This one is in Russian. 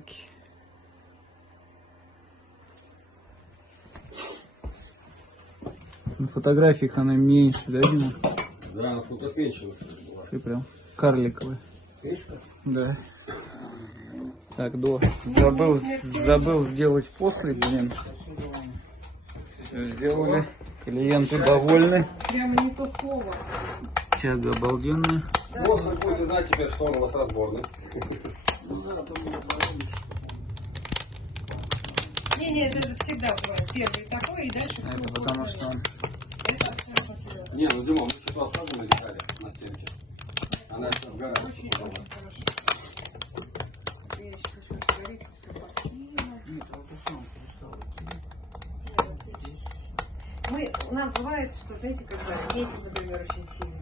наклейки. На фотографиях она меньше, да, Дима? Да, она тут отвечена. И прям карликовая. Да. Так, забыл сделать после, блин. Все сделали. Клиенты довольны. Прямо не то слово. Тяга обалденная. Вот вы будете знать теперь, что он у вас разборный. Не, это всегда бывает. Первый такой, и дальше... Это потому что он... Не, ну Дима, мы сейчас вас сразу на детали на стенке. Она сейчас в гараже. Очень хорошо. Я сейчас хочу говорить. У нас бывает, что, знаете, когда дети, например, очень сильно